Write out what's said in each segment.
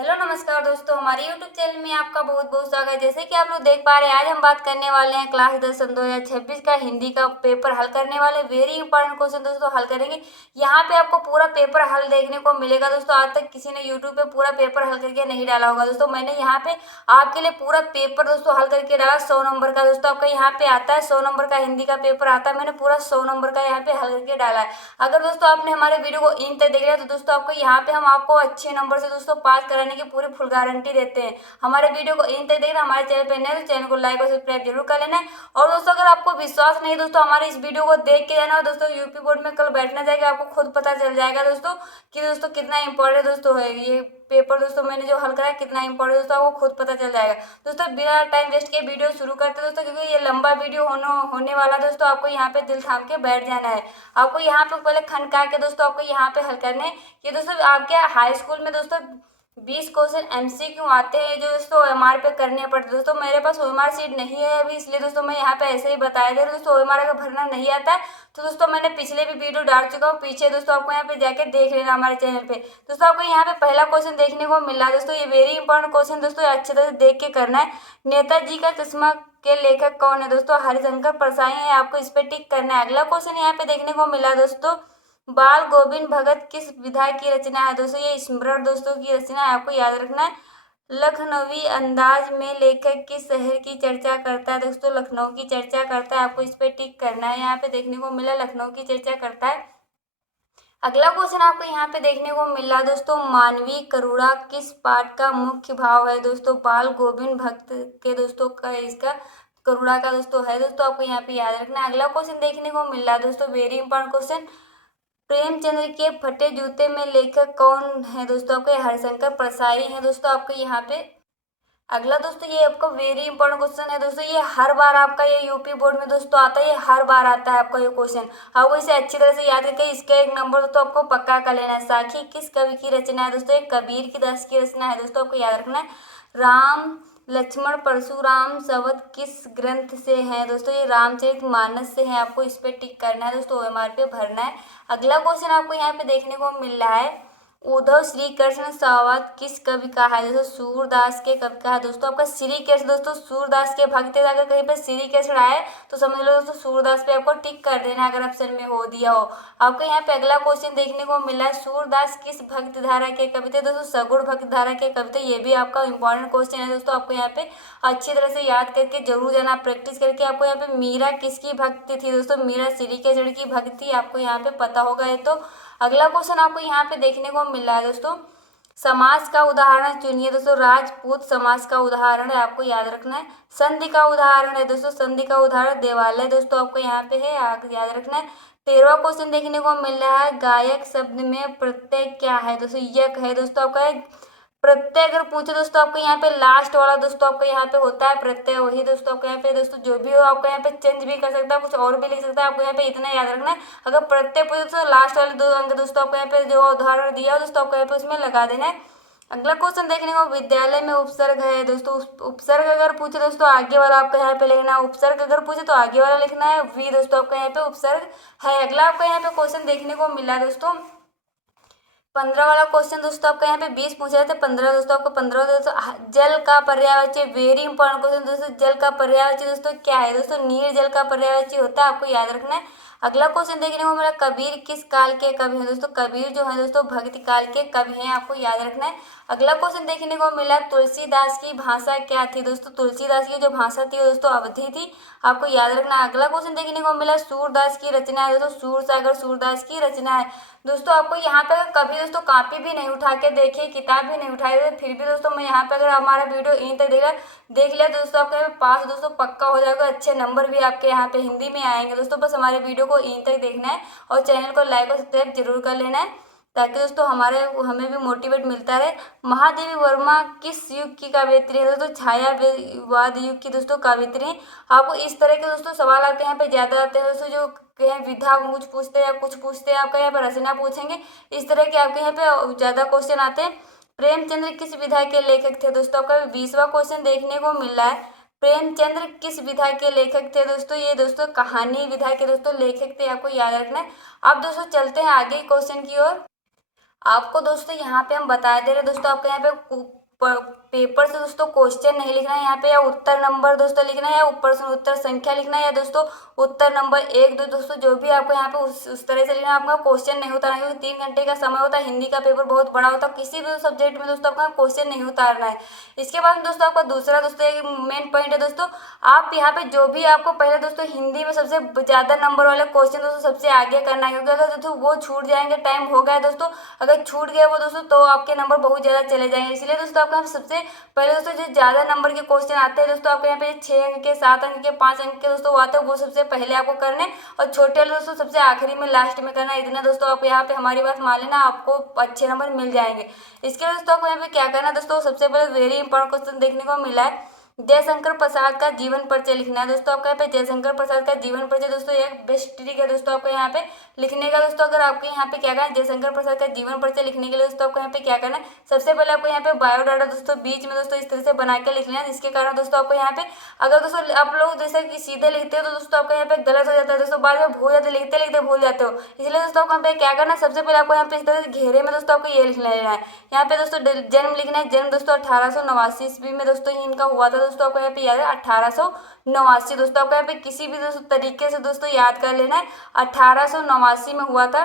Hello नमस्कार दोस्तों, हमारे YouTube चैनल में आपका बहुत बहुत स्वागत है। जैसे कि आप लोग देख पा रहे हैं, आज हम बात करने वाले हैं क्लास 10 सन 2026 का हिंदी का पेपर हल करने वाले वेरी इंपॉर्टेंट क्वेश्चन दोस्तों हल करेंगे। यहाँ पे आपको पूरा पेपर हल देखने को मिलेगा दोस्तों। आज तक किसी ने YouTube पे पूरा पेपर हल करके नहीं डाला होगा दोस्तों। मैंने यहाँ पे आपके लिए पूरा पेपर दोस्तों हल करके डाला 100 नंबर का दोस्तों। आपका यहाँ पे आता है 100 नंबर का हिंदी का पेपर आता है, मैंने पूरा 100 नंबर का यहाँ पे हल करके डाला है। अगर दोस्तों आपने हमारे वीडियो को इन तक देख लिया तो दोस्तों आपको यहाँ पे हम आपको अच्छे नंबर से दोस्तों पास कराने की पूरी फुल गारंटी देते हैं। हमारे वीडियो को इन तक देखना, हमारे चैनल पे नए तो चैनल को लाइक और सब्सक्राइब जरूर कर लेना है। और दोस्तों अगर आपको विश्वास नहीं दोस्तों हमारे इस वीडियो को देख के जाना दोस्तों, यूपी बोर्ड में कल बैठना जाएगा, आपको खुद पता चल जाएगा दोस्तों कि दोस्तों कितना इंपॉर्टेंट दोस्तों है ये पेपर। दोस्तों मैंने जो हल करा है कितना इंपॉर्टेंट दोस्तों आपको खुद पता चल जाएगा। दोस्तों बिना टाइम वेस्ट के वीडियो शुरू करते दोस्तों, क्योंकि ये लंबा वीडियो होने वाला दोस्तों। आपको यहाँ पे दिल थाम के बैठ जाना है। आपको यहाँ पे पहले खनका के दोस्तों आपको यहाँ पे हल करने हैं। ये दोस्तों आपके हाई स्कूल में दोस्तों 20 क्वेश्चन एमसीक्यू आते हैं जो दोस्तों ओएमआर पे करने पड़ते दोस्तों। मेरे पास ओएमआर सीट नहीं है अभी, इसलिए दोस्तों मैं यहाँ पे ऐसे ही बताया दे रहा हूँ। दोस्तों ओएमआर अगर भरना नहीं आता है तो दोस्तों मैंने पिछले भी वीडियो डाल चुका हूँ पीछे, दोस्तों आपको यहाँ पे जाके देख लेना हमारे चैनल पे। दोस्तों आपको यहाँ पे पहला क्वेश्चन देखने को मिला है दोस्तों, ये वेरी इंपॉर्टेंट क्वेश्चन दोस्तों, अच्छे तरह से देख के करना है। नेताजी का चश्मा के लेखक कौन है दोस्तों? हरिशंकर प्रसाई है, आपको इस पे टिक करना है। अगला क्वेश्चन यहाँ पे देखने को मिला दोस्तों, बाल गोविंद भगत किस विधा की रचना है दोस्तों? ये स्मरण दोस्तों की रचना है, आपको याद रखना है। लखनवी अंदाज में लेखक किस शहर की चर्चा करता है दोस्तों? लखनऊ की चर्चा करता है, आपको इस पे टिक करना है। यहाँ पे देखने को मिला लखनऊ की चर्चा करता है। अगला क्वेश्चन आपको यहाँ पे देखने को मिला दोस्तों, मानवीय करुणा किस पाठ का मुख्य भाव है दोस्तों? बाल गोविंद भक्त के दोस्तों का इसका करुणा का दोस्तों है दोस्तों, आपको यहाँ पे याद रखना है। अगला क्वेश्चन देखने को मिला दोस्तों, वेरी इंपॉर्टेंट क्वेश्चन, प्रेमचंद्र के फटे जूते में लेखक कौन है दोस्तों? आपके हरिशंकर प्रसाई है दोस्तों, आपको यहाँ पे। अगला दोस्तों ये आपका वेरी इंपॉर्टेंट क्वेश्चन है दोस्तों, ये हर बार आपका ये यूपी बोर्ड में दोस्तों आता है, ये हर बार आता है आपका ये क्वेश्चन। आपको इसे अच्छी तरह से याद करके इसका एक नंबर दोस्तों आपको पक्का कर लेना है। साखी किस कवि की रचना है दोस्तों? ये कबीर की दास की रचना है दोस्तों, आपको याद रखना है। राम लक्ष्मण परशुराम संवत किस ग्रंथ से है दोस्तों? ये रामचरितमानस से है, आपको इस पे टिक करना है दोस्तों, ओएमआर पे भरना है। अगला क्वेश्चन आपको यहाँ पे देखने को मिल रहा है, उद्धव श्री कृष्ण संवाद किस कवि का है दोस्तों? सूरदास के कवि का है दोस्तों। आपका श्री कृष्ण दोस्तों सूरदास के भक्त है, अगर कहीं पे श्री कृष्ण आए तो समझ लो दोस्तों सूरदास पे आपको टिक कर देना है, अगर ऑप्शन में हो दिया हो। आपको यहाँ पे अगला क्वेश्चन देखने को मिला है, सूरदास किस भक्त धारा के कवि थे दोस्तों? सगुण भक्त धारा के कवि थे। ये भी आपका इंपॉर्टेंट क्वेश्चन है दोस्तों, आपको यहाँ पे अच्छी तरह से याद करके जरूर जाना, प्रैक्टिस करके। आपको यहाँ पे मीरा किसकी भक्ति थी दोस्तों? मीरा श्री कृष्ण की भक्त थी, आपको यहाँ पे पता होगा ये तो। अगला क्वेश्चन आपको यहाँ पे देखने को मिला है दोस्तों, समास का उदाहरण चुनिए दोस्तों। राजपूत समास का उदाहरण है, आपको याद रखना है। संधि का उदाहरण है दोस्तों, संधि का उदाहरण देवालय दोस्तों, आपको यहाँ पे है, याद रखना है। 13वां क्वेश्चन देखने को मिल रहा है, गायक शब्द में प्रत्यय क्या है दोस्तों? यक है दोस्तों, आपका प्रत्यय अगर पूछे दोस्तों आपको यहाँ पे लास्ट वाला दोस्तों आपको यहाँ पे होता है प्रत्यय, वही दोस्तों आपको यहाँ पे दोस्तों जो भी हो आपको यहाँ पे चेंज भी कर सकता है, कुछ और भी लिख सकता है। आपको यहाँ पे इतना याद रखना है, अगर प्रत्यय पूछे तो लास्ट वाले 2 अंक दोस्तों आपको यहाँ पे जो उदाहरण दिया हो दोस्तों आपको यहाँ पे उसमें लगा देना है। अगला क्वेश्चन देखने को, विद्यालय में उपसर्ग है दोस्तों। उपसर्ग अगर पूछे दोस्तों आगे वाला आपको यहाँ पे लिखना है, उपसर्ग अगर पूछे तो आगे वाला लिखना है, वी दोस्तों आपको यहाँ पे उपसर्ग है। अगला आपको यहाँ पे क्वेश्चन देखने को मिला दोस्तों, 15 वाला क्वेश्चन दोस्तों आपका यहाँ पे 20 पूछा थे, 15 दोस्तों आपको 15 दोस्तों, जल का पर्यायवाची वेरी इंपॉर्टेंट क्वेश्चन दोस्तों, जल का पर्यायवाची दोस्तों क्या है दोस्तों? नीर जल का पर्यायवाची होता है, आपको याद रखना है। अगला क्वेश्चन देखने को मिला, कबीर किस काल के कवि हैं दोस्तों? कबीर जो है दोस्तों भक्ति काल के कवि हैं, आपको याद रखना है। अगला क्वेश्चन देखने को मिला, तुलसीदास की भाषा क्या थी दोस्तों? तुलसीदास की जो भाषा थी वो दोस्तों अवधी थी, आपको याद रखना है। अगला क्वेश्चन देखने को मिला, सूरदास की रचना है दोस्तों, सूरसागर सूरदास की रचना है दोस्तों। आपको यहाँ पे कभी दोस्तों कॉपी भी नहीं उठा के देखिए, किताब भी नहीं उठाई तो फिर भी दोस्तों मैं यहाँ पे अगर हमारा वीडियो इन तक देख लिया दोस्तों आपके पास दोस्तों पक्का हो जाएगा, अच्छे नंबर भी आपके यहाँ पे हिंदी में आएंगे दोस्तों। बस हमारे वीडियो को इन तक देखना है और चैनल को लाइक और सब्सक्राइब जरूर कर लेना है, ताकि दोस्तों हमें भी मोटिवेट मिलता रहे। महादेवी वर्मा किस युग की कवयित्री है दोस्तों? छायावाद युग की दोस्तों कवयित्री हैं। आपको इस तरह के दोस्तों सवाल आपके यहाँ पे ज्यादा आते हैं दोस्तों, जो कहीं विधा कुछ पूछते हैं या कुछ पूछते हैं, आपका यहाँ पे रचना पूछेंगे, इस तरह के आपके यहाँ पे ज्यादा क्वेश्चन आते हैं। प्रेमचंद्र किस विधा के लेखक थे दोस्तों? आपका 20वां क्वेश्चन देखने को मिल रहा है, प्रेमचंद्र किस विधा के लेखक थे दोस्तों? ये दोस्तों कहानी विधा के दोस्तों लेखक थे, आपको याद रखना है। अब दोस्तों चलते हैं आगे क्वेश्चन की ओर। आपको दोस्तों यहाँ पे हम बता दे रहे दोस्तों, आपको यहाँ पे पेपर से दोस्तों क्वेश्चन नहीं लिखना है यहाँ पे, या उत्तर नंबर दोस्तों लिखना है, या ऊपर से उत्तर संख्या लिखना है, या दोस्तों उत्तर नंबर एक दो दोस्तों जो भी आपको यहाँ पे उस तरह से लिखना है। आपका क्वेश्चन नहीं उतारना है, क्योंकि 3 घंटे का समय होता है, हिंदी का पेपर बहुत बड़ा होता है, किसी भी सब्जेक्ट में दोस्तों आपका क्वेश्चन नहीं उतारना है। इसके बाद दोस्तों आपका दूसरा दोस्तों एक मेन पॉइंट है दोस्तों, आप यहाँ पे जो भी आपको पहले दोस्तों हिंदी में सबसे ज्यादा नंबर वाले क्वेश्चन दोस्तों सबसे आगे करना है, क्योंकि अगर दोस्तों वो छूट जाएंगे, टाइम हो गया है दोस्तों, अगर छूट गया वो दोस्तों तो आपके नंबर बहुत ज्यादा चले जाएंगे। इसलिए दोस्तों आपको सबसे पहले दोस्तों जो ज्यादा नंबर के क्वेश्चन आते हैं दोस्तों, आपको यहाँ पे 6 अंक के, 7 अंक के, 5 अंक के दोस्तों आते हैं, वो सबसे पहले आपको करने, और छोटे वाले दोस्तों सबसे आखिरी में लास्ट में करना है। इतना दोस्तों आप यहाँ पे हमारी बात मान लेना, आपको अच्छे नंबर मिल जाएंगे। इसके लिए दोस्तों आपको यहाँ पे क्या करना है दोस्तों, सबसे पहले वेरी इंपॉर्टेंट क्वेश्चन देखने को मिला है, जयशंकर प्रसाद का जीवन परिचय लिखना है दोस्तों। आपको यहाँ पे जयशंकर प्रसाद का जीवन परिचय दोस्तों एक बेस्ट ट्रिक है दोस्तों आपको यहाँ पे लिखने का दोस्तों। अगर आपको यहाँ पे क्या करना है, जयशंकर प्रसाद का जीवन परिचय लिखने के लिए दोस्तों आपको यहाँ पे क्या करना है, सबसे पहले आपको यहाँ पे बायोडाटा दोस्तों बीच में दोस्तों इस तरह से बना के लिखना है, जिसके कारण दोस्तों आपको यहाँ पे अगर दोस्तों आप लोग जैसे कि सीधे लिखते हो तो दोस्तों आपको यहाँ पे गलत हो जाता है दोस्तों, बाद में भूल जाते, लिखते लिखते भूल जाते हो। इसलिए दोस्तों आपको यहाँ पे क्या करना है, सबसे पहले आपको यहाँ पे इस तरह से घेरे में दोस्तों आपको ये लिख लेना है, यहाँ पे दोस्तों जन्म लिखना है। जन्म दोस्तों 1889 ईस्वी में दोस्तों ही इनका हुआ था दोस्तों, आपको यहाँ पे याद है 1889 दोस्तों। आपको यहाँ पे किसी भी दोस्तों तरीके से दोस्तों याद कर लेना है, 1889 में हुआ था।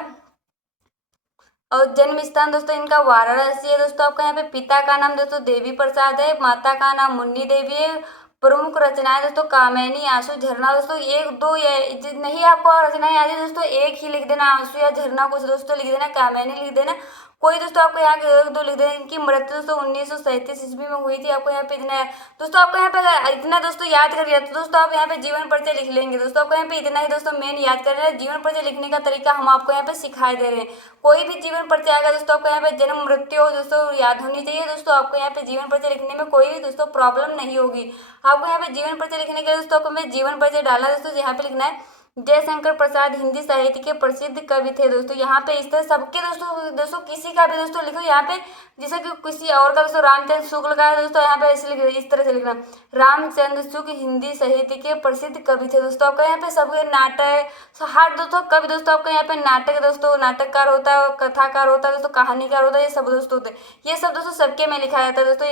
और जन्म स्थान दोस्तों इनका वाराणसी है दोस्तों। आपका यहाँ पे पिता का नाम दोस्तों देवी प्रसाद है, माता का नाम मुन्नी देवी है। प्रमुख रचनाएं दोस्तों कामिनी, आंसू, झरना दोस्तों एक दो, ये नहीं आपको रचनाएं याद है दोस्तों, एक ही लिख देना, आंसू या झरना कुछ दोस्तों लिख देना, कामिनी लिख देना, कोई दोस्तों आपको यहाँ के एक दो लिख देना। इनकी मृत्यु दोस्तों 1937 ईस्वी में हुई थी। आपको यहाँ पे इतना है दोस्तों, आपको यहाँ पे इतना दोस्तों याद कर लिया तो दोस्तों आप यहाँ पे जीवन परिचय लिख लेंगे दोस्तों। आपको यहाँ पे इतना ही दोस्तों मेन याद कर रहे हैं, जीवन परिचय लिखने का तरीका हम आपको यहाँ पे सिखाई दे रहे हैं। कोई भी जीवन परिचय आएगा दोस्तों, आपको यहाँ पे जन्म मृत्यु दोस्तों याद होनी चाहिए दोस्तों। आपको यहाँ पे जीवन परिचय लिखने में कोई भी दोस्तों प्रॉब्लम नहीं होगी। आपको यहाँ पे जीवन परिचय लिखने के लिए दोस्तों आपको मैं जीवन परिचय डाला दोस्तों, यहाँ पे लिखना है जयशंकर प्रसाद हिंदी साहित्य के प्रसिद्ध कवि थे दोस्तों। यहाँ पे इस तरह सबके दोस्तों दोस्तों किसी का भी दोस्तों लिखो यहाँ पे, जैसे कि किसी और का दोस्तों रामचंद्र शुक्ल का है दोस्तों, यहाँ पे इस तरह से लिखना, रामचंद्र शुक्ल हिंदी साहित्य के प्रसिद्ध कवि थे दोस्तों। आपका यहाँ पे सब नाटक हर दोस्तों कवि दोस्तों, आपका यहाँ पे नाटक दोस्तों नाटककार होता है, कथाकार होता है दोस्तों, कहानीकार होता है, ये सब दोस्तों होते हैं। ये सब दोस्तों सबके में लिखा जाता है दोस्तों।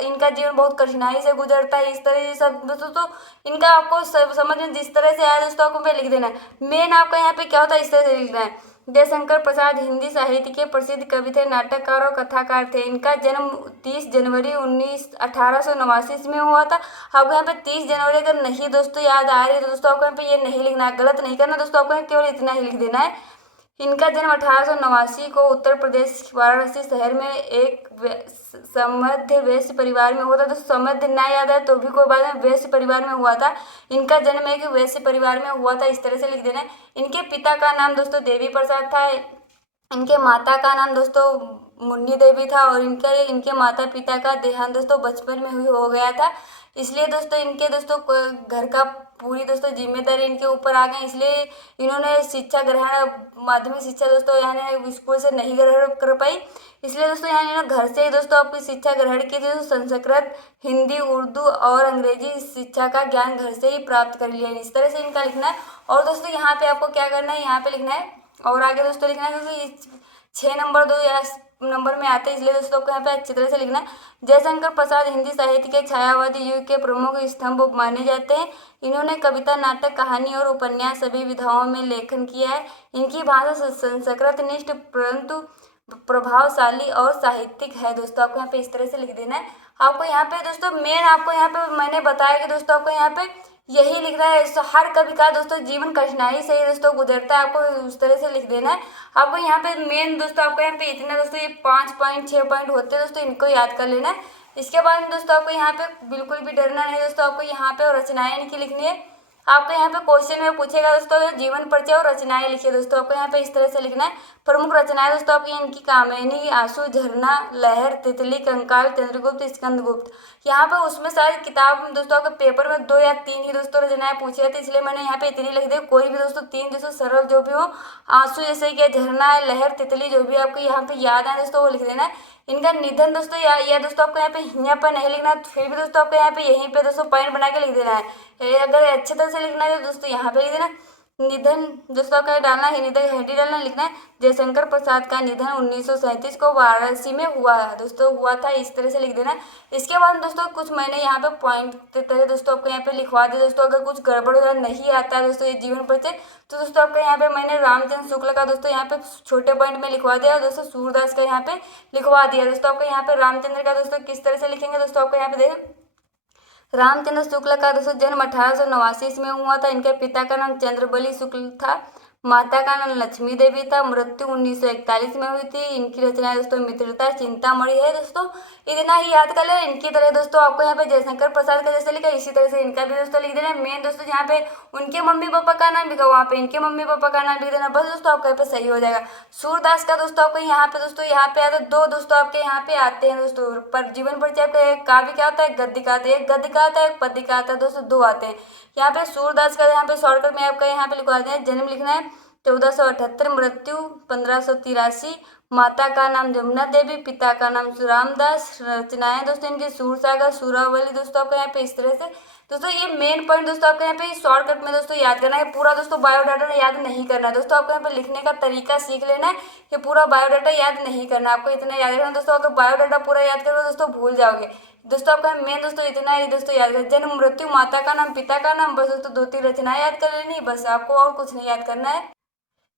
इनका जीवन बहुत कठिनाई से गुजरता है, इस तरह से सब दोस्तों। तो इनका आपको सब समझ में जिस तरह से आया दोस्तों आपको पे लिख देना है। मेन आपका यहाँ पे क्या होता है, इस तरह से लिखना है, जयशंकर प्रसाद हिंदी साहित्य के प्रसिद्ध कवि थे, नाटककार और कथाकार थे। इनका जन्म 30 जनवरी 1889 में हुआ था। आपको यहाँ पे 30 जनवरी अगर नहीं दोस्तों याद आ रही है तो दोस्तों आपको यहाँ पे ये नहीं लिखना है, गलत नहीं करना दोस्तों, आपको केवल इतना ही लिख देना है। इनका जन्म 1889 को उत्तर प्रदेश वाराणसी शहर में एक समृद्ध वैश्य परिवार में हुआ था। तो समृद्ध ना याद है तो भी कोई बात नहीं, वैश्य परिवार में हुआ था। इनका जन्म एक वैश्य परिवार में हुआ था, इस तरह से लिख देना है। इनके पिता का नाम दोस्तों देवी प्रसाद था, इनके माता का नाम दोस्तों मुन्नी देवी था, और इनके माता पिता का देहांत दोस्तों बचपन में हो गया था। इसलिए दोस्तों इनके दोस्तों घर का पूरी दोस्तों जिम्मेदारी इनके ऊपर आ गई। इसलिए इन्होंने शिक्षा ग्रहण, माध्यमिक शिक्षा दोस्तों यहाँ स्कूल से नहीं ग्रहण कर पाई। इसलिए दोस्तों यहाँ इन्होंने घर से ही दोस्तों अपनी शिक्षा ग्रहण की थी। संस्कृत, हिंदी, उर्दू और अंग्रेजी शिक्षा का ज्ञान घर से ही प्राप्त कर लिया। इस तरह से इनका लिखना है। और दोस्तों यहाँ पे आपको क्या करना है, यहाँ पे लिखना है और आगे दोस्तों लिखना है, क्योंकि 6 नंबर 2 या नंबर में आते हैं, इसलिए दोस्तों आपको यहाँ पे अच्छी तरह से लिखना है। जयशंकर प्रसाद हिंदी साहित्य के छायावादी युग के प्रमुख स्तंभ माने जाते हैं। इन्होंने कविता, नाटक, कहानी और उपन्यास सभी विधाओं में लेखन किया है। इनकी भाषा संस्कृत निष्ठ परंतु प्रभावशाली और साहित्यिक है दोस्तों। आपको यहाँ पे इस तरह से लिख देना है। आपको यहाँ पे दोस्तों मेन आपको यहाँ पे मैंने बताया कि दोस्तों आपको यहाँ पे यही लिखना है। हर कवि का दोस्तों जीवन कठिनाई से ही दोस्तों गुजरता है, आपको उस तरह से लिख देना है। आपको यहाँ पे मेन दोस्तों आपको यहाँ पे इतना दोस्तों ये 5 पॉइंट 6 पॉइंट होते हैं दोस्तों, इनको याद कर लेना है। इसके बाद में दोस्तों आपको यहाँ पे बिल्कुल भी डरना नहीं दोस्तों, आपको यहाँ पे और रचनाएं इनकी लिखनी है। आपको यहाँ पे क्वेश्चन में पूछेगा दोस्तों जीवन परिचय और रचनाएं लिखिए दोस्तों। आपको यहाँ पे इस तरह से लिखना है। प्रमुख रचनाएं दोस्तों आपकी इनकी कामिनी, आंसू, झरना, लहर, तितली, कंकाल, चंद्रगुप्त, स्कंदगुप्त। यहाँ पे उसमें शायद किताब दोस्तों आपके पेपर में 2 या 3 ही दोस्तों रचनाएं पूछे थे, इसलिए मैंने यहाँ पे इतनी लिख दी। कोई भी दोस्तों 3 दोस्तों सरल जो भी हो, आंसू जैसे कि झरना है, लहर, तितली, जो भी आपको यहाँ पे याद है दोस्तों वो लिख देना है। इनका निधन दोस्तों या दोस्तों आपको यहाँ पे यहाँ पर नहीं लिखना, फिर भी दोस्तों आपको यहाँ पे यहीं पे दोस्तों पॉइंट बना के लिख देना है। अगर अच्छे तरह से लिखना है तो दोस्तों यहाँ पे लिख देना। निधन दोस्तों आपका डालना है, निधन हेडिंग डालना, लिखना है जयशंकर प्रसाद का निधन 1937 को वाराणसी में हुआ है दोस्तों, हुआ था, इस तरह से लिख देना है। इसके बाद दोस्तों कुछ मैंने यहाँ पे पॉइंट की तरह दोस्तों आपको यहाँ पे लिखवा दिया दोस्तों। अगर कुछ गड़बड़ वगैरह नहीं आता है दोस्तों ये जीवन परिचय, तो दोस्तों आपका यहाँ पे मैंने रामचंद्र शुक्ल का दोस्तों यहाँ पे छोटे पॉइंट में लिखवा दिया और दोस्तों सूरदास का यहाँ पे लिखवा दिया दोस्तों। आपको यहाँ पे रामचंद्र का दोस्तों किस तरह से लिखेंगे दोस्तों, आपको यहाँ पे देखें रामचंद्र शुक्ल का दोस्तों जन्म 1889 ईस्वी में हुआ था। इनके पिता का नाम चंद्रबली शुक्ल था, माता का नाम लक्ष्मी देवी था। मृत्यु 1941 में हुई थी। इनकी रचना दोस्तों मित्रता चिंतामणि है दोस्तों। इतना ही याद कर ले। इनकी तरह दोस्तों आपको यहाँ पे जयशंकर प्रसाद का जैसे लिखा इसी तरह से इनका भी दोस्तों लिख देना। मेन दोस्तों यहाँ पे उनके मम्मी पापा का नाम लिखा, वहाँ पे इनके मम्मी पापा का नाम लिख देना, बस दोस्तों आपका यहाँ पे सही हो जाएगा। सूरदास का दोस्तों आपको यहाँ पे दोस्तों यहाँ पे आते दो दोस्तों आपके यहाँ पे आते हैं दोस्तों। पर जीवन परिचय आपका एक काव्य क्या होता है, गद्य का आता है, एक गद्य का आता है, एक पद्य का आता है दोस्तों, दो आते हैं। यहाँ पे सूरदास का यहाँ पे शॉर्टकट में आपका यहाँ पे लिखवा दें। जन्म लिखना है 1478, मृत्यु 1583, माता का नाम जमुना देवी, पिता का नाम सुरामदास। रचनाएं दोस्तों इनकी सूरसागर, सूरावली दोस्तों आपका यहाँ पे इस तरह से दोस्तों। ये मेन पॉइंट दोस्तों आपको यहाँ पे शॉर्टकट में दोस्तों याद करना है। पूरा दोस्तों बायोडाटा याद नहीं करना है दोस्तों। आपको यहाँ पे लिखने का तरीका सीख लेना है। ये पूरा बायोडाटा याद नहीं करना, आपको इतना याद रखना दोस्तों। अगर बायोडाटा पूरा याद करोगे दोस्तों भूल जाओगे दोस्तों। आपका मेन दोस्तों इतना ही दोस्तों याद कर, जन्म मृत्यु माता का नाम पिता का नाम, बस दोस्तों 2-3 रचनाएं याद कर लेनी, बस आपको और कुछ नहीं याद करना है।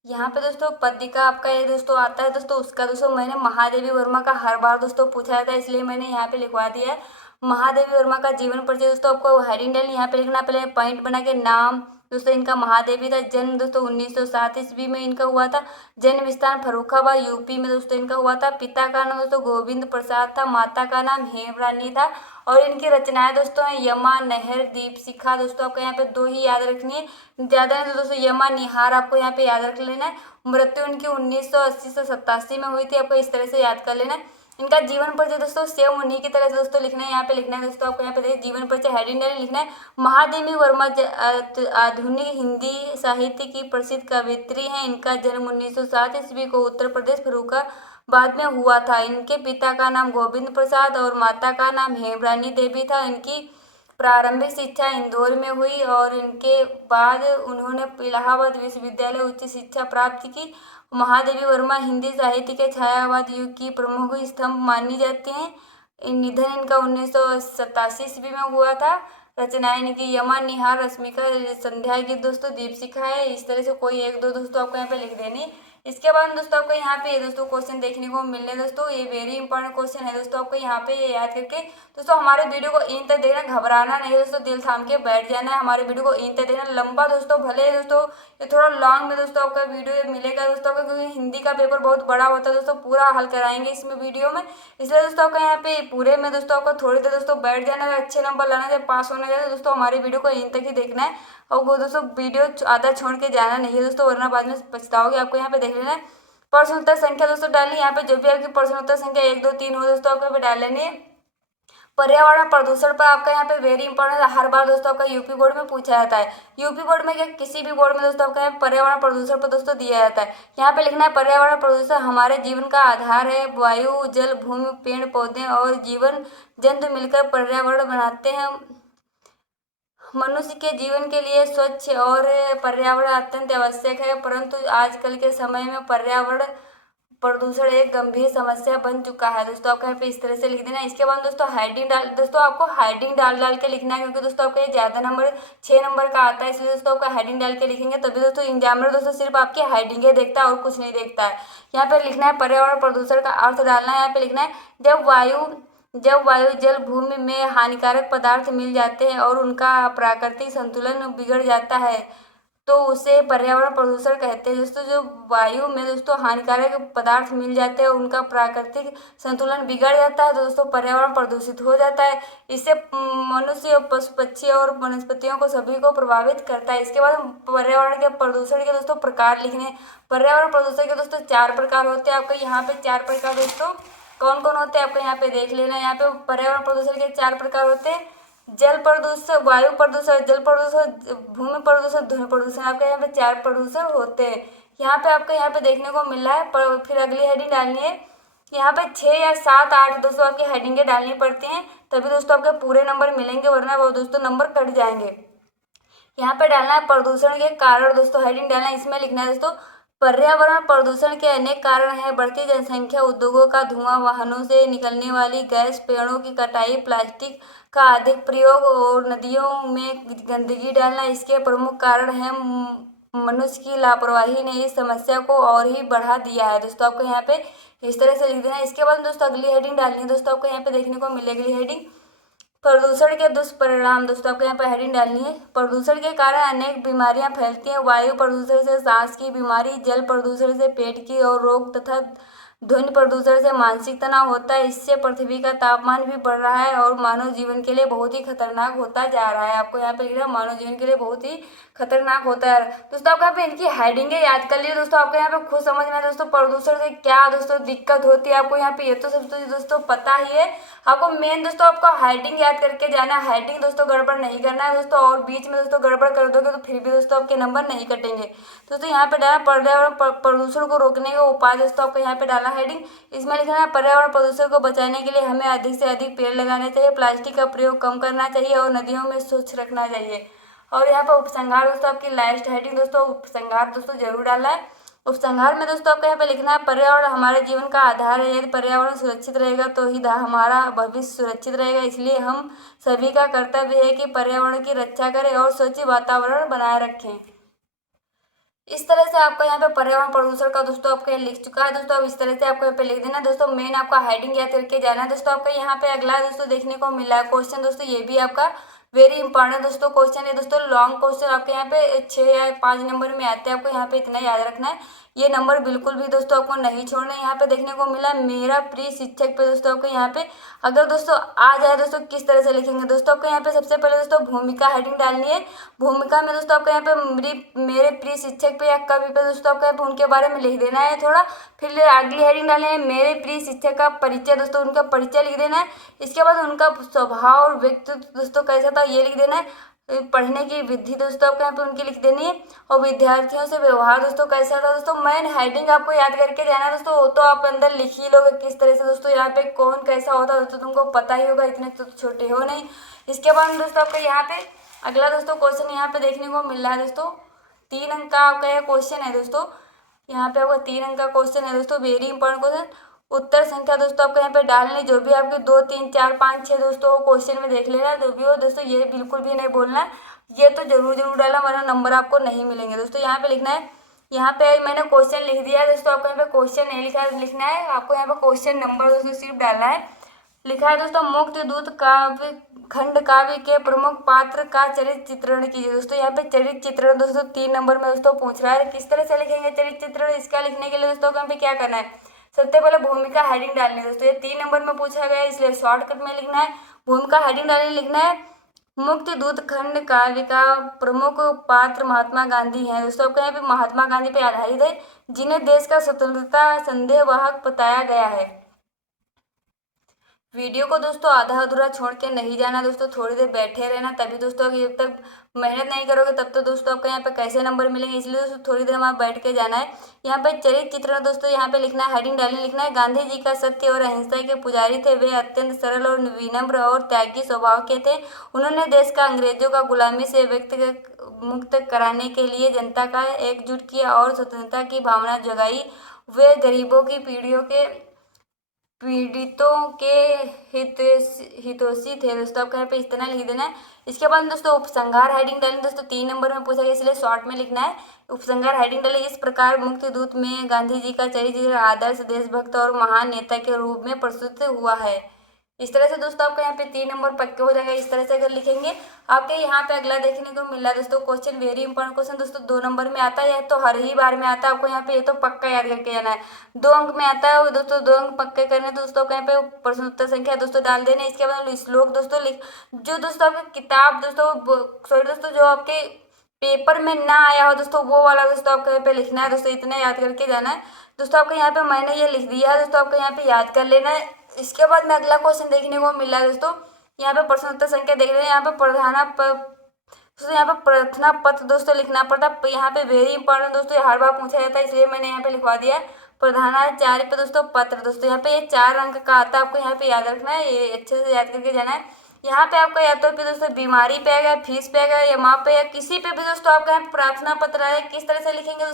यहाँ पे दोस्तों पद्य का आपका ये दोस्तों आता है दोस्तों, उसका दोस्तों मैंने महादेवी वर्मा का हर बार दोस्तों पूछा था, इसलिए मैंने यहाँ पे लिखवा दिया है। महादेवी वर्मा का जीवन परिचय दोस्तों आपको हेडिंग डाल यहाँ पे लिखना, पहले पॉइंट बना के नाम दोस्तों इनका महादेवी था। जन्म दोस्तों 1907 ईस्वी में इनका हुआ था। जन्म स्थान फर्रुखाबाद यूपी में दोस्तों इनका हुआ था। पिता का नाम दोस्तों गोविंद प्रसाद था, माता का नाम हेमरानी था। और इनकी रचनाएं दोस्तों हैं यमा, नहर, दीपशिखा दोस्तों। आपको यहाँ पे दो ही याद रखनी है, ज़्यादा नहीं तो दोस्तों यमा, निहार आपको यहाँ पे याद रख लेना है। मृत्यु इनकी 1980 से 87 में हुई थी, आपको इस तरह से याद कर लेना है। इनका जीवन परिचय दोस्तों सेम उन्हीं की तरह से दोस्तों लिखना है, यहाँ पे लिखना है दोस्तों। आपको यहाँ पे देखिए जीवन परिचय हेडिंग लिखना है। महादेवी वर्मा आधुनिक हिंदी साहित्य की प्रसिद्ध कवयित्री हैं। इनका जन्म 1907 ईस्वी को उत्तर प्रदेश फर्रुखाबाद में हुआ था। इनके पिता का नाम गोविंद प्रसाद और माता का नाम हेमरानी देवी था। इनकी प्रारंभिक शिक्षा इंदौर में हुई और इनके बाद उन्होंने इलाहाबाद विश्वविद्यालय उच्च शिक्षा प्राप्त की। महादेवी वर्मा हिंदी साहित्य के छायावाद युग की प्रमुख स्तंभ मानी जाती हैं। निधन इनका 1987 ईस्वी में हुआ था। रचनाएं इनकी यमा, निहार, रश्मिका, संध्या गीत दोस्तों, दीपशिखा है। इस तरह से कोई एक दो दोस्तों आपको यहाँ पे लिख देनी। इसके बाद दोस्तों आपको यहाँ पे दोस्तों क्वेश्चन देखने को मिलने दोस्तों, ये वेरी इंपॉर्टेंट क्वेश्चन है दोस्तों। आपको यहाँ पे ये याद करके दोस्तों हमारे वीडियो को इन तक देखना, घबराना नहीं दोस्तों, दिल थाम के बैठ जाना है। हमारे वीडियो को इन तक देखना, लंबा दोस्तों भले दोस्तों ये थोड़ा लॉन्ग में दोस्तों आपका वीडियो मिलेगा दोस्तों आपका, क्योंकि हिंदी का पेपर बहुत बड़ा होता है दोस्तों, पूरा हल कराएंगे इसमें वीडियो में। इसलिए दोस्तों आपका यहाँ पे पूरे में दोस्तों आपको थोड़ी देर दोस्तों बैठ जाना है। अच्छे नंबर लाना है, पास होने का दोस्तों हमारे वीडियो को इन तक ही देखना है। और वो दोस्तों वीडियो आधा छोड़ के जाना नहीं है दोस्तों, वरना बाद में पछताओगे। आपको यहाँ पे देख लेना है प्रश्न उत्तर संख्या दोस्तों डालनी है। यहाँ पे जो भी आपकी प्रश्न उत्तर संख्या 1 2 3 हो दोस्तों आपको यहाँ पे डाल लेनी है। पर्यावरण प्रदूषण पर आपका यहाँ पे वेरी इंपॉर्टेंट हर बार दोस्तों आपका यूपी बोर्ड में पूछा जाता है। यूपी बोर्ड में क्या किसी भी बोर्ड में दोस्तों आपका यहाँ पर्यावरण प्रदूषण पर दोस्तों दिया जाता है। यहाँ पे लिखना है पर्यावरण प्रदूषण हमारे जीवन का आधार है। वायु, जल, भूमि, पेड़ पौधे और जीवन जंतु मिलकर पर्यावरण बनाते हैं। मनुष्य के जीवन के लिए स्वच्छ और पर्यावरण अत्यंत आवश्यक है, परंतु आजकल के समय में पर्यावरण प्रदूषण एक गंभीर समस्या बन चुका है दोस्तों। आपको यहाँ पे इस तरह से लिख देना है। इसके बाद दोस्तों हेडिंग डाल दोस्तों आपको हेडिंग डाल के लिखना है, क्योंकि दोस्तों आपका ये ज़्यादा नंबर 6 नंबर का आता है, इसलिए दोस्तों आपका हेडिंग डाल के लिखेंगे तभी दोस्तों एग्जामिनर दोस्तों सिर्फ आपकी हेडिंगे देखता है और कुछ नहीं देखता है। यहाँ पे लिखना है पर्यावरण प्रदूषण का अर्थ डालना है। यहाँ पे लिखना है जब वायु, जल, भूमि में हानिकारक पदार्थ मिल जाते हैं और उनका प्राकृतिक संतुलन बिगड़ जाता है तो उसे पर्यावरण प्रदूषण कहते हैं दोस्तों। जो वायु में दोस्तों हानिकारक पदार्थ मिल जाते हैं, उनका प्राकृतिक संतुलन बिगड़ जाता है तो दोस्तों पर्यावरण प्रदूषित हो जाता है। इससे मनुष्य, पशु पक्षी और वनस्पतियों को सभी को प्रभावित करता है। इसके बाद पर्यावरण के प्रदूषण के दोस्तों प्रकार लिखने। पर्यावरण प्रदूषण के दोस्तों 4 प्रकार होते हैं। आपको यहाँ पे 4 प्रकार दोस्तों कौन कौन होते हैं आपको यहाँ पे देख लेना है। यहाँ पे पर्यावरण प्रदूषण के 4 प्रकार होते हैं। जल प्रदूषण, वायु प्रदूषण, जल प्रदूषण, भूमि प्रदूषण, ध्वनि प्रदूषण। आपके यहाँ पे 4 प्रदूषण होते हैं। यहाँ पे आपको यहाँ पे देखने को मिल रहा है। पर फिर अगली हेडिंग डालनी है। यहाँ पे 6 या 7 8 दोस्तों आपकी हेडिंगें डालनी पड़ती हैं, तभी दोस्तों आपके पूरे नंबर मिलेंगे, वरना वो दोस्तों नंबर कट जाएंगे। यहाँ पे डालना है प्रदूषण के कारण दोस्तों, हेडिंग डालना है, इसमें लिखना है दोस्तों पर्यावरण प्रदूषण के अनेक कारण हैं। बढ़ती जनसंख्या, उद्योगों का धुआं, वाहनों से निकलने वाली गैस, पेड़ों की कटाई, प्लास्टिक का अधिक प्रयोग और नदियों में गंदगी डालना इसके प्रमुख कारण हैं। मनुष्य की लापरवाही ने इस समस्या को और ही बढ़ा दिया है। दोस्तों आपको यहाँ पे इस तरह से लिख देना है। इसके बाद दोस्तों अगली हेडिंग डालनी है। दोस्तों आपको यहाँ पे देखने को मिलेगी हेडिंग प्रदूषण के दुष्परिणाम। दोस्तों आपको यहाँ पर हेडिंग डालनी है। प्रदूषण के कारण अनेक बीमारियां फैलती हैं। वायु प्रदूषण से सांस की बीमारी, जल प्रदूषण से पेट की और रोग तथा ध्वनि प्रदूषण से मानसिक तनाव होता है। इससे पृथ्वी का तापमान भी बढ़ रहा है और मानव जीवन के लिए बहुत ही खतरनाक होता जा रहा है। आपको यहाँ पे लिख रहा है मानव जीवन के लिए बहुत ही खतरनाक होता है। दोस्तों आपको यहाँ पे इनकी हेडिंगे याद कर लिए। दोस्तों आपको यहाँ पे खुद समझ में दोस्तों प्रदूषण से क्या दोस्तों दिक्कत होती है। आपको यहाँ पे ये तो सब तो दोस्तों पता ही है। आपको मेन दोस्तों आपको हेडिंग याद करके जाना है। हेडिंग दोस्तों गड़बड़ नहीं करना है दोस्तों, और बीच में दोस्तों गड़बड़ कर दोगे तो फिर भी दोस्तों आपके नंबर नहीं कटेंगे। दोस्तों यहाँ पे डालना पर्यावरण प्रदूषण को रोकने का उपाय। दोस्तों आपको यहाँ पे डालना हेडिंग, इसमें लिखना है पर्यावरण प्रदूषण को बचाने के लिए हमें अधिक से अधिक पेड़ लगाने चाहिए, प्लास्टिक का प्रयोग कम करना चाहिए और नदियों में स्वच्छ रखना चाहिए। और यहाँ पर उपसंहार दोस्तों आपकी लास्ट हेडिंग दोस्तों उपसंहार दोस्तों जरूर डालना है। उपसंहार में दोस्तों आपको यहाँ पे लिखना है पर्यावरण हमारे जीवन का आधार है। यदि पर्यावरण सुरक्षित रहेगा तो ही हमारा भविष्य सुरक्षित रहेगा। इसलिए हम सभी का कर्तव्य है कि पर्यावरण की रक्षा करें और स्वच्छ वातावरण बनाए रखें। इस तरह से आपका यहाँ पे पर्यावरण प्रदूषण का दोस्तों आपका लिख चुका है। दोस्तों अब इस तरह से आपको यहाँ पे लिख देना। दोस्तों मेन आपका हेडिंग याद करके जाना है। दोस्तों आपका यहाँ पे अगला दोस्तों देखने को मिला है क्वेश्चन। दोस्तों ये भी आपका वेरी इंपॉर्टेंट दोस्तों क्वेश्चन है। दोस्तों लॉन्ग क्वेश्चन आपके यहाँ पे 6 या 5 नंबर में आते हैं। आपको यहाँ पे इतना याद रखना है, ये नंबर बिल्कुल भी दोस्तों आपको नहीं छोड़ना है। यहाँ पे देखने को मिला मेरा प्रिय शिक्षक पे। दोस्तों आपको यहाँ पे अगर दोस्तों आ जाए दोस्तों किस तरह से लिखेंगे। दोस्तों आपको यहाँ पे सबसे पहले दोस्तों भूमिका हेडिंग डालनी है। भूमिका में दोस्तों आपको यहाँ पे मेरे प्रिय शिक्षक पे या कवि पे दोस्तों आपको यहाँ पे उनके बारे में लिख देना है थोड़ा। फिर अगली हेडिंग डालनी है मेरे प्रिय शिक्षक का परिचय। दोस्तों उनका परिचय लिख देना है। इसके बाद उनका स्वभाव और व्यक्तित्व दोस्तों कैसा था ये लिख देना है। पढ़ने की विधि दोस्तों आपको यहाँ पे उनकी लिख देनी है। और विद्यार्थियों से व्यवहार दोस्तों कैसा था। दोस्तों मेन हेडिंग आपको याद करके जाना है दोस्तों, वो तो आप अंदर लिख ही लोगे किस तरह से। दोस्तों यहाँ पे कौन कैसा होता है दोस्तों तुमको पता ही होगा, इतने तो छोटे हो नहीं। इसके बाद दोस्तों आपको यहाँ पे अगला दोस्तों क्वेश्चन यहाँ पे देखने को मिल रहा है। दोस्तों 3 अंक का आपका यह क्वेश्चन है। दोस्तों यहाँ पे आपका 3 अंक का क्वेश्चन है। दोस्तों वेरी इंपॉर्टेंट क्वेश्चन। उत्तर संख्या दोस्तों आपको यहाँ पे डालने जो भी आपके 2 3 4 5 6 दोस्तों क्वेश्चन में देख लेना जो भी हो। दोस्तों ये बिल्कुल भी नहीं बोलना है, ये तो जरूर डालना वरना नंबर आपको नहीं मिलेंगे। दोस्तों यहाँ पे लिखना है, यहाँ पे मैंने क्वेश्चन लिख दिया है। दोस्तों आपको यहाँ पे क्वेश्चन नहीं लिखना है, आपको यहाँ पे क्वेश्चन नंबर दोस्तों सिर्फ डालना है। लिखा है दोस्तों मुक्त दूत काव्य खंड काव्य के प्रमुख पात्र का चरित्र चित्रण कीजिए। दोस्तों यहाँ पे चरित्र चित्रण दोस्तों 3 नंबर में दोस्तों पूछ रहा है किस तरह से लिखेंगे चरित्र चित्रण। इसका लिखने के लिए दोस्तों यहाँ पे क्या करना है, सबसे पहले भूमिका हेडिंग डालनी है। दोस्तों ये 3 नंबर में पूछा गया है इसलिए शॉर्टकट में लिखना है। भूमिका हेडिंग डालने लिखना है मुक्त दूत खंड काव्य का प्रमुख पात्र महात्मा गांधी हैं। दोस्तों आपको यहाँ पे महात्मा गांधी पे आधारित है जिन्हें देश का स्वतंत्रता संदेहवाहक बताया गया है। वीडियो को दोस्तों आधा अधूरा छोड़ के नहीं जाना। दोस्तों थोड़ी देर बैठे रहना, तभी दोस्तों जब तक मेहनत नहीं करोगे तब तो दोस्तों आपको यहाँ पे कैसे नंबर मिलेंगे। इसलिए दोस्तों थोड़ी देर वहाँ बैठ के जाना है। यहाँ पे चरित्र चित्रण दोस्तों यहाँ पे लिखना है, हेडिंग डालने लिखना है गांधी जी का सत्य और अहिंसा के पुजारी थे। वे अत्यंत सरल और विनम्र और त्यागी स्वभाव के थे। उन्होंने देश का अंग्रेजों का गुलामी से मुक्त कराने के लिए जनता का एकजुट किया और स्वतंत्रता की भावना जगाई। वे गरीबों की पीड़ितों के हितोषी थे। दोस्तों आपको यहाँ पे इतना लिख देना है। इसके बाद दोस्तों उपसंहार हेडिंग डालें। दोस्तों 3 नंबर में पूछा गया इसलिए शॉर्ट में लिखना है। उपसंहार हेडिंग डालें, इस प्रकार मुक्त दूत में गांधी जी का चरित्र आदर्श देशभक्त और महान नेता के रूप में प्रस्तुत हुआ है। इस तरह से दोस्तों आपका यहाँ पे 3 नंबर पक्के हो जाएगा। इस तरह से अगर लिखेंगे आपके यहाँ पे अगला देखने को मिला दोस्तों क्वेश्चन वेरी इंपॉर्टेंट क्वेश्चन दोस्तों 2 नंबर में आता है, तो हर ही बार में आता है। आपको यहाँ पे ये तो पक्का याद करके जाना है। 2 अंक में आता है दोस्तों, 2 अंक पक्के करने दोस्तों यहाँ पे प्रश्न उत्तर संख्या दोस्तों डाल देने। इसके बाद श्लोक दोस्तों जो दोस्तों आपकी किताब दोस्तों सॉरी दोस्तों जो आपके पेपर में ना आया हो दोस्तों वो वाला दोस्तों आपको यहाँ पे लिखना है। दोस्तों इतना याद करके जाना है। दोस्तों आपको यहाँ पे मैंने ये लिख दिया है, दोस्तों आपको यहाँ पे याद कर लेना है। इसके बाद में अगला क्वेश्चन देखने को मिला दोस्तों, यहाँ पे प्रश्न उत्तर संख्या देख रहे हैं। यहाँ पे दोस्तों यहाँ पे प्रार्थना पत्र दोस्तों लिखना पड़ता है। यहाँ पे वेरी इंपॉर्टेंट दोस्तों हर बार पूछा जाता है इसलिए मैंने यहाँ पे लिखवा दिया है। प्रधानाचार्य पे दोस्तों पत्र दोस्तों यहाँ पे ये 4 अंक का आता है। आपको यहाँ पे याद रखना है, ये अच्छे से याद करके जाना है। यहाँ पे आपका या तो फिर दोस्तों बीमारी पे आएगा, फीस पे आएगा, या माँ पे, या किसी पे भी दोस्तों आपका यहाँ पे प्रार्थना पत्र आए, किस तरह से लिखेंगे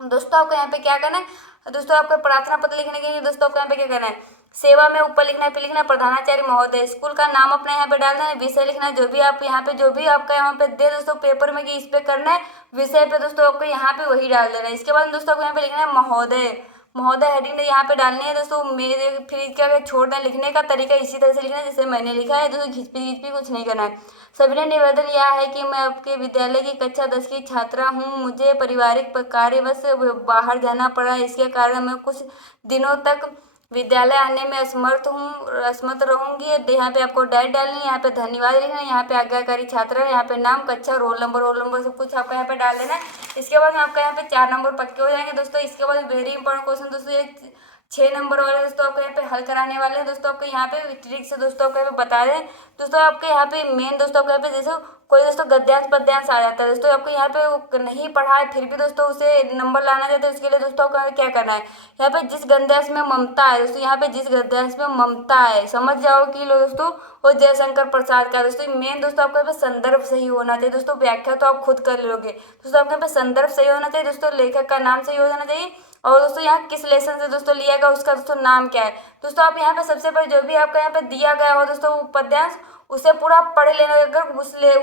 दोस्तों आपको यहाँ पे क्या करना है। दोस्तों आपको प्रार्थना पत्र लिखने के लिए दोस्तों आपको यहाँ पे क्या करना है, सेवा में ऊपर लिखना है, पे लिखना है प्रधानाचार्य महोदय, स्कूल का नाम अपने यहाँ पे डालना है, विषय लिखना है, जो भी आप यहाँ पे जो भी आपका यहाँ पे दे दोस्तों पेपर में कि इस पे करना है विषय पे दोस्तों आपको यहाँ पे वही डाल देना है। इसके बाद दोस्तों आपको यहाँ पे लिखना है महोदय, महोदय हेडिंग यहाँ पे डालनी है दोस्तों मेरे। फिर क्या छोड़ना है, लिखने का तरीका इसी तरह से लिखना है जैसे मैंने लिखा है दोस्तों, घिचपी कुछ नहीं करना है। सविनय निवेदन यह है कि मैं आपके विद्यालय की कक्षा 10 की छात्रा हूँ, मुझे पारिवारिक कार्यवश बाहर जाना पड़ा, इसके कारण मैं कुछ दिनों तक विद्यालय आने में असमर्थ रहूंगी। यहाँ पे आपको डायट डालनी है, यहाँ पे धन्यवाद लिखना है, यहाँ पे आज्ञाकारी छात्रा है, यहाँ पे नाम, कक्षा, रोल नंबर सब कुछ आपको यहाँ पे डाल देना है। इसके बाद आपका यहाँ पे 4 नंबर पक्के हो जाएंगे दोस्तों। इसके बाद वेरी इंपॉर्टेंट क्वेश्चन दोस्तों, ये 6 नंबर वाले दोस्तों आपको यहाँ पे हल कराने वाले हैं दोस्तों। आपको यहाँ पे ट्रिक से दोस्तों आपको यहाँ पे बता दें दोस्तों, आपके यहाँ पे मेन दोस्तों आपको यहाँ पे जैसे कोई दोस्तों गद्यांश पद्यांश आ जाता है दोस्तों, आपको यहाँ पे वो नहीं पढ़ा है फिर भी दोस्तों उसे नंबर लाना चाहते हैं, उसके लिए दोस्तों आपको क्या करना है, यहाँ पे जिस गद्यांश में ममता है दोस्तों, यहाँ पे जिस गद्यांश में ममता है समझ जाओ कि लो दोस्तों वो जयशंकर प्रसाद का दोस्तों। मेन दोस्तों आपको यहाँ पे संदर्भ सही होना चाहिए दोस्तों, व्याख्या तो आप खुद कर लोगे दोस्तों, आपको यहाँ पे संदर्भ सही होना चाहिए दोस्तों, लेखक का नाम सही हो जाना चाहिए, और दोस्तों यहाँ किस लेसन से दोस्तों लिया गया उसका दोस्तों नाम क्या है दोस्तों। आप यहाँ पे सबसे पहले जो भी आपका यहाँ पे दिया गया हो दोस्तों पद्यांश उसे पूरा पढ़ लेना। अगर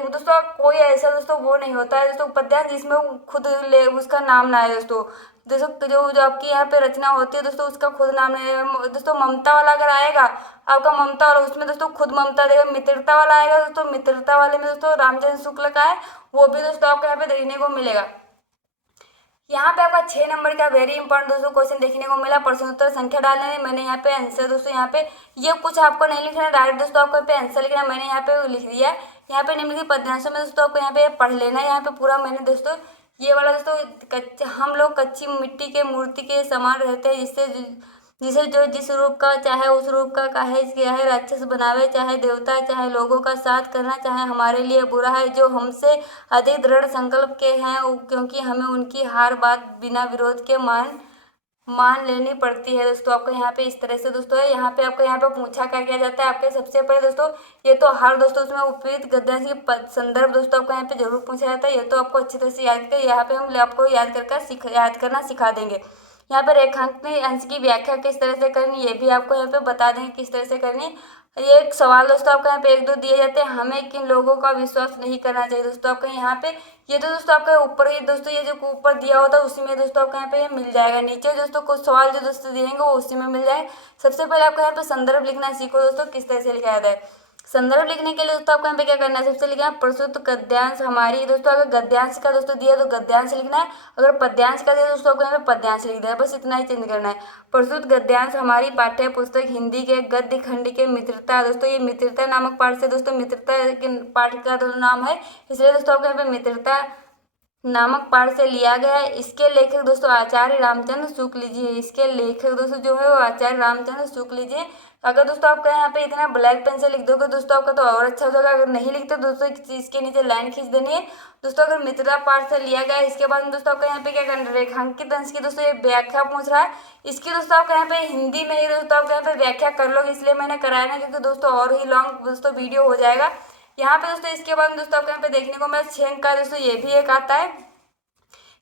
दोस्तों कोई ऐसा दोस्तों वो नहीं होता है दोस्तों पद्यांश जिसमें खुद ले उसका नाम ना है दोस्तों। दोस्तों जो आपकी यहाँ पे रचना होती है दोस्तों उसका खुद नाम नहीं है दोस्तों। ममता वाला अगर आएगा आपका ममता वाला उसमें दोस्तों खुद ममता देगा। मित्रता वाला आएगा दोस्तों, मित्रता वाले में दोस्तों रामचंद्र शुक्ल का है, वो भी दोस्तों आपको यहाँ पे देखने को मिलेगा। यहाँ पे आपका 6 नंबर का वेरी इंपॉर्टेंट दोस्तों क्वेश्चन देखने को मिला, प्रश्नोत्तर संख्या डालने है। मैंने यहाँ पे आंसर दोस्तों यहाँ पे ये कुछ आपको नहीं लिखना है, डायरेक्ट दोस्तों आपको यहाँ पे आंसर लिखना है, मैंने यहाँ पे लिख दिया है। यहाँ पे निम्नलिखित पद्यांशों में दोस्तों आपको यहाँ पे पढ़ लेना है। यहाँ पे पूरा मैंने दोस्तों ये वाला दोस्तों हम लोग कच्ची मिट्टी के मूर्ति के समान रहते हैं, जिसे जो जिस रूप का चाहे उस रूप का काहे किया है, राक्षस बनावे चाहे देवता, चाहे लोगों का साथ करना चाहे हमारे लिए बुरा है, जो हमसे अधिक दृढ़ संकल्प के हैं क्योंकि हमें उनकी हर बात बिना विरोध के मान लेनी पड़ती है दोस्तों। आपको यहाँ पे इस तरह से दोस्तों है, यहाँ पे आपको यहाँ पे पूछा क्या किया जाता है आपके सबसे पहले दोस्तों, ये तो हर दोस्तों उसमें उपयुक्त गद्यांश की संदर्भ दोस्तों आपको यहाँ पे जरूर पूछा जाता है। ये तो आपको अच्छी तरह से याद कर, यहाँ पे हम आपको याद करना सिखा देंगे। यहाँ पे रेखांकन अंश की व्याख्या किस तरह से करनी ये भी आपको यहाँ पे बता देंगे किस तरह से करनी। ये एक सवाल दोस्तों आपको यहाँ पे 1-2 दिए जाते हैं, हमें किन लोगों का विश्वास नहीं करना चाहिए दोस्तों। आपको यहाँ पे ये तो दोस्तों आपके ऊपर ही दोस्तों ये जो ऊपर दिया होता है उसी में दोस्तों आपको यहाँ पे ये मिल जाएगा। नीचे दोस्तों कुछ सवाल जो दोस्तों दिएंगे वो उसी में मिल जाएगा। सबसे पहले आपको यहाँ पे संदर्भ लिखना सीखो दोस्तों, किस तरह से लिखा जाता है। संदर्भ लिखने के लिए दोस्तों आपको यहाँ पे क्या करना है, सबसे लिखना है प्रस्तुत गद्यांश हमारी दोस्तों। अगर गद्यांश का दोस्तों दिया तो गद्यांश लिखना है, अगर पद्यांश का दिया दोस्तों आपको यहाँ पे पद्यांश लिख देना है, बस इतना ही चेंज करना है। प्रस्तुत गद्यांश हमारी पाठ्य पुस्तक हिंदी के गद्य खंड के मित्रता दोस्तों, ये मित्रता नामक पाठ से दोस्तों मित्रता के पाठ का दोस्तों नाम है, इसलिए दोस्तों आपको यहाँ पे मित्रता नामक पाठ से लिया गया है। इसके लेखक दोस्तों आचार्य रामचंद्र शुक्ल जी है। इसके लेखक दोस्तों जो है वो आचार्य रामचंद्र शुक्ल जी है। अगर दोस्तों आपका यहाँ पे इतना ब्लैक पेन से लिख दोगे दोस्तों आपका तो और अच्छा हो जाएगा। अगर नहीं लिखते दोस्तों इसके नीचे लाइन खींच देनी है दोस्तों। अगर मित्रता पाठ से लिया गया है इसके बाद दोस्तों आपका यहाँ पे क्या करना है, रेखांकित अंश की दोस्तों ये व्याख्या पूछ रहा है, इसकी दोस्तों आपका यहाँ पे हिंदी में ही दोस्तों आपका यहाँ पे व्याख्या कर लोगे, इसलिए मैंने कराया ना क्योंकि दोस्तों और ही लॉन्ग दोस्तों वीडियो हो जाएगा यहाँ पे दोस्तों। इसके बाद दोस्तों आपको यहाँ पे देखने को मिला 6 अंक का दोस्तों ये भी एक आता है।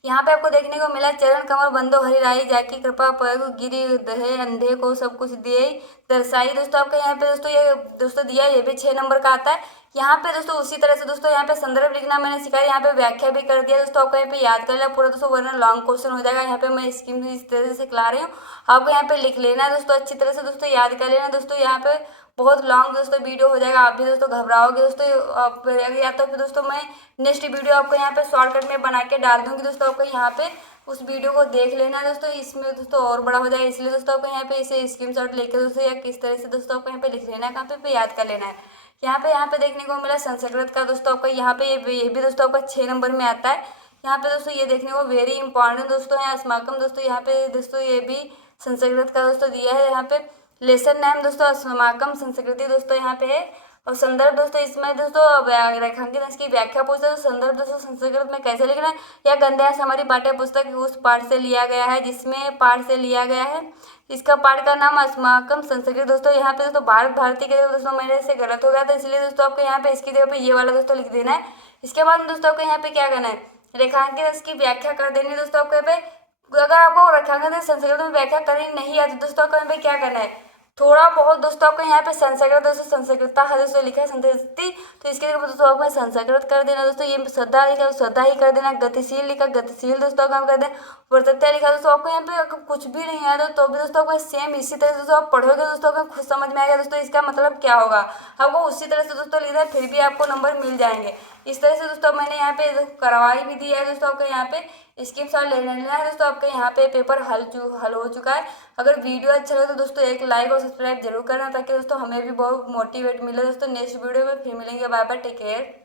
यहाँ पे आपको देखने को मिला चरण कमर बंदो हरि राई जाकी कृपा पग गिरी दहे अंधे को सब कुछ दिए दर्शाई दोस्तों। आपका यहाँ पे दोस्तों ये दोस्तों दिया ये भी 6 नंबर का आता है। यहाँ पे दोस्तों उसी तरह से दोस्तों यहाँ पे संदर्भ लिखना मैंने सिखाया, यहाँ पे व्याख्या भी कर दिया दोस्तों। आपको यहाँ पे याद कर लिया पूरा दोस्तों वरना लॉन्ग क्वेश्चन हो जाएगा। यहाँ पे मैं स्कीम इस तरह से खिला रही हूँ, आपको यहाँ पे लिख लेना है दोस्तों, अच्छी तरह से दोस्तों याद कर लेना दोस्तों। यहाँ पे बहुत लॉन्ग दोस्तों वीडियो हो जाएगा, आप भी दोस्तों घबराओगे दोस्तों। आप या तो फिर दोस्तों मैं नेक्स्ट वीडियो आपको यहाँ पे शॉर्टकट में बना के डाल दूंगी दोस्तों, आपको यहाँ पे उस वीडियो को देख लेना है दोस्तों। इसमें दोस्तों और बड़ा हो जाएगा, इसलिए दोस्तों आपको यहाँ पे इसे स्क्रीनशॉट लेके दोस्तों या किस तरह से दोस्तों आपको यहाँ पे लिख लेना है, कहाँ पे याद कर लेना है। यहाँ पे देखने को मिला संस्कृत का दोस्तों आपको यहाँ पे ये भी दोस्तों आपका 6 नंबर में आता है। यहाँ पे दोस्तों ये देखने को वेरी इंपॉर्टेंट दोस्तों है अस्माकम दोस्तों। यहाँ पे दोस्तों ये भी संस्कृत का दोस्तों दिया है। यहाँ पे लेसन नेम दोस्तों अस्माकम संस्कृति दोस्तों यहाँ पे है। और संदर्भ दोस्तों इसमें दोस्तों रेखांकित इसकी व्याख्या पूछते हैं तो संदर्भ दोस्तों संस्कृत में कैसे लिखना है। यह गद्यांश हमारी पाठ्य पुस्तक उस पाठ से लिया गया है जिसमें पाठ से लिया गया है। इसका पाठ का नाम अस्माकम संस्कृत। दोस्तों यहाँ पे दोस्तों भारत भारती के दोस्तों मेरे से गलत हो गया था, इसलिए दोस्तों आपको यहाँ पे इसकी जगह पे ये वाला दोस्तों लिख देना है। इसके बाद दोस्तों आपको यहाँ पे क्या करना है, रेखांकित इसकी व्याख्या कर देनी है। दोस्तों आपको यहाँ पे अगर आपको रेखांकित संस्कृत में व्याख्या करनी नहीं आती दोस्तों आपको यहाँ पे क्या करना है, थोड़ा बहुत दोस्तों आपको यहाँ पे संस्कृत दोस्तों संस्कृतता है दोस्तों लिखा है संस्कृति, तो इसके लिए दोस्तों आपको संस्कृत कर देना। दोस्तों ये श्रद्धा लिखा है श्रद्धा ही कर देना। गतिशील लिखा गतिशील दोस्तों काम कर देना। वर्तकता लिखा दोस्तों आपको यहाँ पे अगर कुछ भी नहीं आया तो भी दोस्तों आपको सेम इसी तरह से दोस्तों आप पढ़ोगे दोस्तों आपको खुद समझ में आएगा दोस्तों इसका मतलब क्या होगा। आपको उसी तरह से दोस्तों लिखना है फिर भी आपको नंबर मिल जाएंगे। इस तरह से दोस्तों मैंने यहाँ पे करवाई भी दी है दोस्तों आपको यहाँ पे इसके अनुसार लेना है दोस्तों। आपके यहाँ पे पेपर हल हो चुका है। अगर वीडियो अच्छा लगे तो दोस्तों एक लाइक और सब्सक्राइब जरूर करना ताकि दोस्तों हमें भी बहुत मोटिवेट मिले। दोस्तों नेक्स्ट वीडियो में फिर मिलेंगे। Bye bye, take care.